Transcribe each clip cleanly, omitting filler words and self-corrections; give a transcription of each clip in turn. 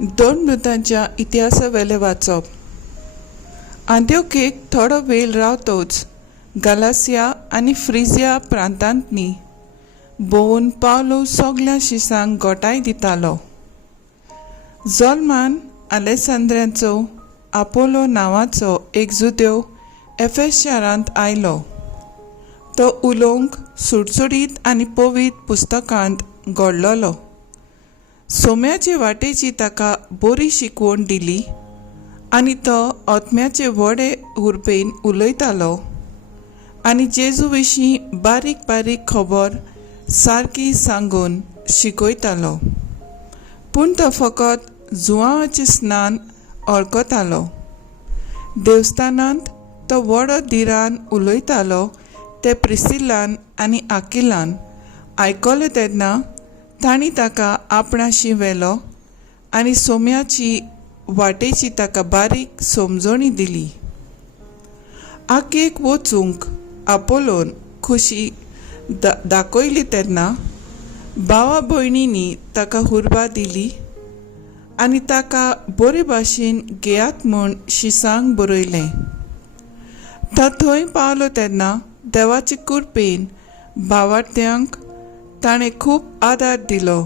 दोन मृतांच्या इतिहासावेले वाचप. आंत्योकेक थोडो वेळ रावतोच गलासिया आनी फ्रिजिया प्रांतांतनी भोंवून पावलो सगळ्या शिसांक गोटाय दितालो. जल्मान आलेसांद्र्याचो आपोलो नांवाचो एक जुदेव एफेस शारांत आयलो. तो उलोवंक सुटसुटीत आनी पवित्र पुस्तकांत घडलोलो. सोम्याचे वाटेची ताका बरी शिकवण दिली आनी तो आत्म्याचे व्हडे उर्बेन उलयतालो आनी जेजू विशीं बारीक बारीक खबर सारकी सांगून शिकयतालो. पूण तो फकत जुवांवाचें स्नान अळकतालो. देवस्थानांत तो व्हडो धिरान उलयतालो ते प्रिसिल्लान आनी आकिलान आयकलें तेन्ना तांणी ताका आपणाशी व्हेलो आनी सोम्याची वाटेची ताका बारीक समजणी दिली. आकेक वचूंक आपोलोन खुशी दाखयली तेन्ना भावा भयणींनी ताका हुर्बा दिली आनी ताका बरे भाशेन घेयात म्हूण शिसांक बरयलें. तो थंय पावलो तेन्ना देवाचे कृपेन भावार्थ्यांक ताणें खूब आदार दिलो.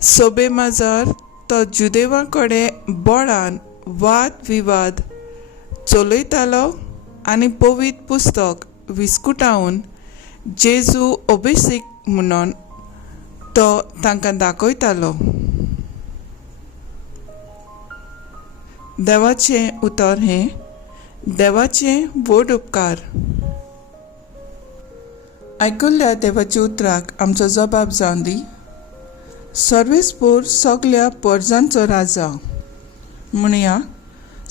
सोबे माजार तो जुदेवां कडेन बोडान वाद विवाद चलयतालो आनी पवित्र पुस्तक विस्कुटावन जेजू अभिषेक म्हणून तो तांकां दाखयतालो. देवाचें उतर हें देवाचें व्हड उपकार. आयकल्ल्या देवाच्या उतराक आमचो जबाब जावन दी. सर्वेस्पोर सगळ्या परजांचो राजा. म्हणया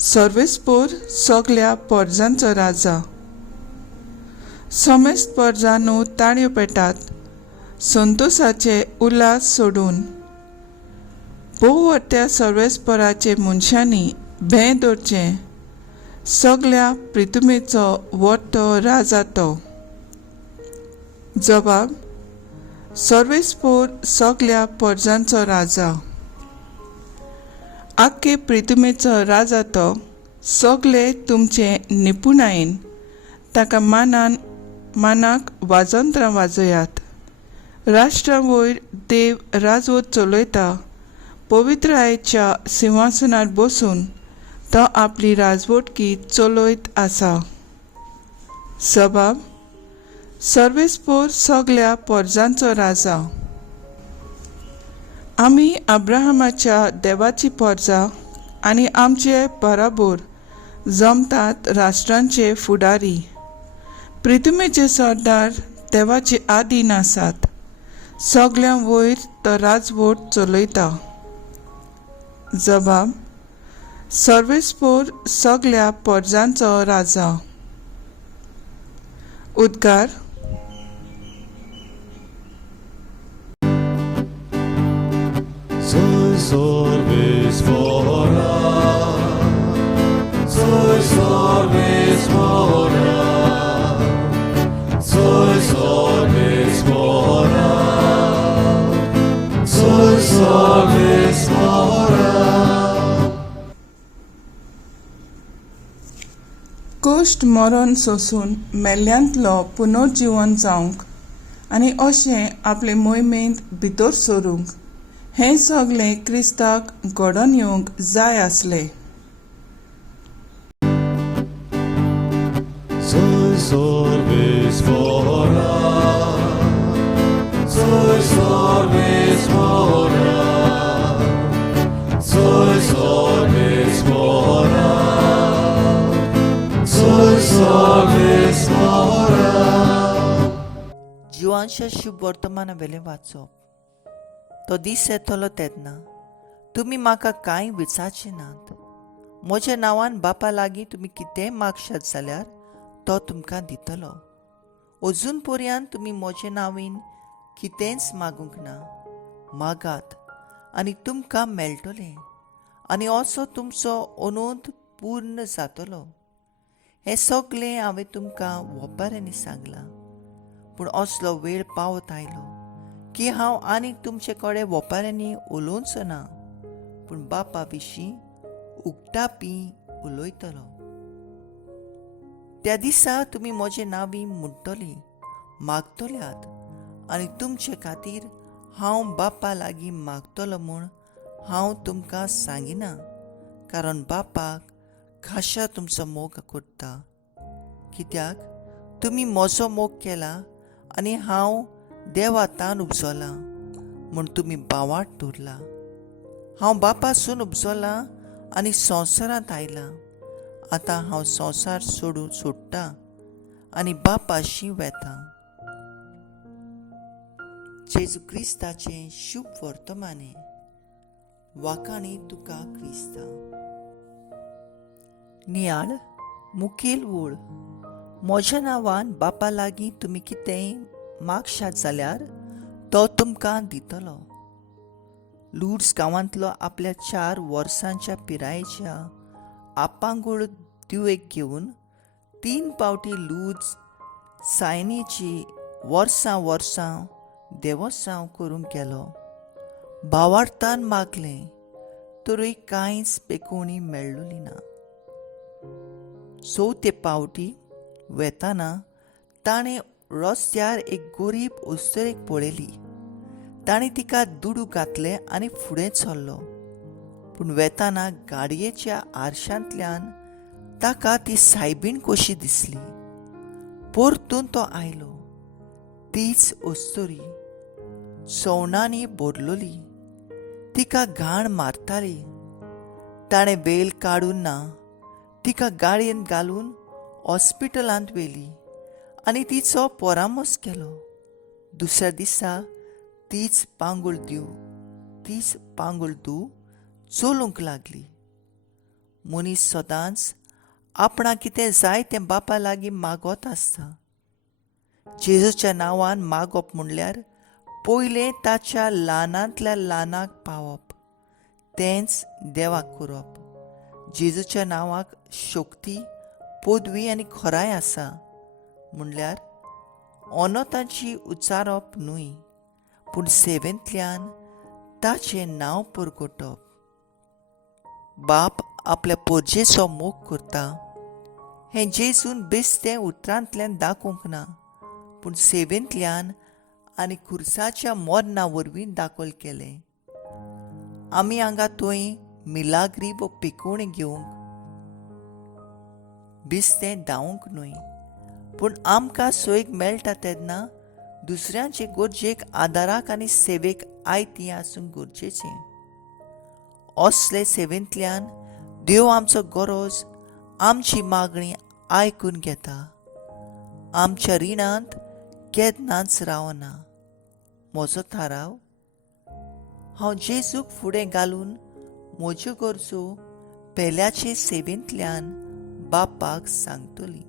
सर्वेस्पोर सगळ्या परजांचो राजा. समेस्त परजांनो ताळयो पेटात, संतोशाचे उल्हास सोडून. भोवट्या सर्वेस्पराचे मनशांनी भें दवरचें. सगळ्या प्रितुमेचो व्हडतो राजा तो. जबाब सर्वेस्पोर सगळ्या परजांचो राजा. आख्खे प्रितुमेचो राजा तो. सगळे तुमचे निपुणायेन ताका मानाक वाजंत्रां वाजयात. राष्ट्रां वयर देव राजवट चलयता. पवित्रायेच्या सिंहासनार बसून तो आपली राजवटकी चलयत आसा. जबाब सर्वेस्पोर सगळ्या परजांचो राजा. आमी अब्राहमाच्या देवाची परजा आनी आमचे बराबर जमतात राष्ट्रांचे फुडारी. प्रितुमेचे सरदार देवाचे आधीन आसात. सगळ्यां वयर तो राजवट चलयता. जबाब सर्वेस्पोर सगळ्या परजांचो राजा. उद्गार. Soy sorvespora, soy sorvespora, soy sorvespora, soy sorvespora. कश्ट मरण सोसून मेल्ल्यांतलो पुनर्जीवन जावंक आनी अशें आपले मोहिमेंत भितर सरूंक हें सगळें क्रिस्ताक घडोवन येवंक जाय आसलें. Soy sorvespora, soy sorvespora, soy sorvespora, soy sorvespora. जिवांच्या शुभ वर्तमाना वेलें वाचप. तो दीस येतलो तेन्ना तुमी म्हाका कांय विचारचे नात. म्हज्या नांवान बापा लागीं तुमी कितेंय मागशात जाल्यार तो तुमकां दितलो. अजून पर्यंत तुमी म्हजे नांवेन कितेंच मागूंक ना. मागात आनी तुमकां मेळटलें आनी असो तुमचो अनोद पूर्ण जातलो. हें सगळें हांवें तुमकां ओपाऱ्यांनी सांगलां. पूण असलो वेळ पावत आयलो की हांव आनीक तुमचे कडेन ओपाऱ्यांनी उलोवचो ना, पूण बापा विशीं उक्तापी उलोयतलो. त्या दिसा तुमी म्हजें नांवी म्हणटलीं, मागतल्यात, आनी तुमचे खातीर हांव बापा लागीं मागतलो म्हूण हांव तुमकां सांगिना, कारण बापाक खाशा तुमचो मोग करता. कित्याक तुमी म्हजो मोग केला आनी हांव देवातान उपजला म्हूण तुमी बावाट दवरला. हांव बापासून उपजला आनी संवसारांत आयला. आतां हांव संवसार सोडटा आनी बापाशी वेता. जेजू क्रिस्ताचें शुभ वर्तमाने. वाकाणी तुका क्रिस्ता. नियाळ मुखेल ओळ. म्हज्या नांवान बापा लागीं तुमी कितेंय मागशात जाल्यार तो तुमकां दितलो. लुड्स गांवांतलो आपल्या 4 वर्सांच्या पिरायेच्या आपांगूळ दिवेक घेवन 3 पावटी लुड्स सायनीची वर्सां देवस्रांव करूंक गेलो. भावार्थान मागलें, तरूय कांयच बेकोणी मेळ्ळुली ना. 4 पावटी वेताना ताणें रस्त्यार एक गरीब उस्तरेक पळयली. ताणें तिका दुडू घातलें आनी फुडें चल्लो. पूण वेताना गाडयेच्या आरशांतल्यान ताका ती सायबीण कशी दिसली. परतून तो आयलो. तीच उस्तरी सवणांनी भरलोली. तिका घाण मारताली. ताणें बेल काडून ना तिका गाडयेंत घालून हॉस्पिटलांत व्हेली आनी तिचो परामर्श केलो. दुसऱ्या दिसा तीच पांगूळ धूव चलूंक लागली. मनीस सदांच आपणाक कितें जाय तें बापा लागीं मागत आसता. जेजूच्या नांवान मागप म्हणल्यार पयलें ताच्या ल्हानांतल्या ल्हानाक पावप, तेंच देवाक करप. जेजूच्या नांवाक शक्ती, पदवी आनी खराय आसा. म्हणल्यार अनोथांची उच्चारप न्हय, पूण सेवेंतल्यान ताचें नांव परगटप. बाप आपल्या पोरजेचो मोग करता हें जेजून बेश्टें उतरांतल्यान दाखोवंक ना, पूण सेवेंतल्यान आनी खुर्साच्या मरना वरवीं दाखोल केलें. आमी हांगा थंय मिलाग्री व पिकोवणी घेवंक, बेश्टें धांवूंक न्हय, पूण आमकां सोयीक मेळटा तेन्ना दुसऱ्यांचे गरजेक आदाराक आनी सेवेक आयतीं आसूंक गरजेचें. असले सेवेंतल्यान देव आमचो गरज, आमची मागणी आयकून घेता. आमच्या रिणांत केन्नाच रावना. म्हजो थाराव, हांव जेजूक फुडें घालून म्हज्यो गरजो पेल्याचे सेवेंतल्यान बापाक सांगतली.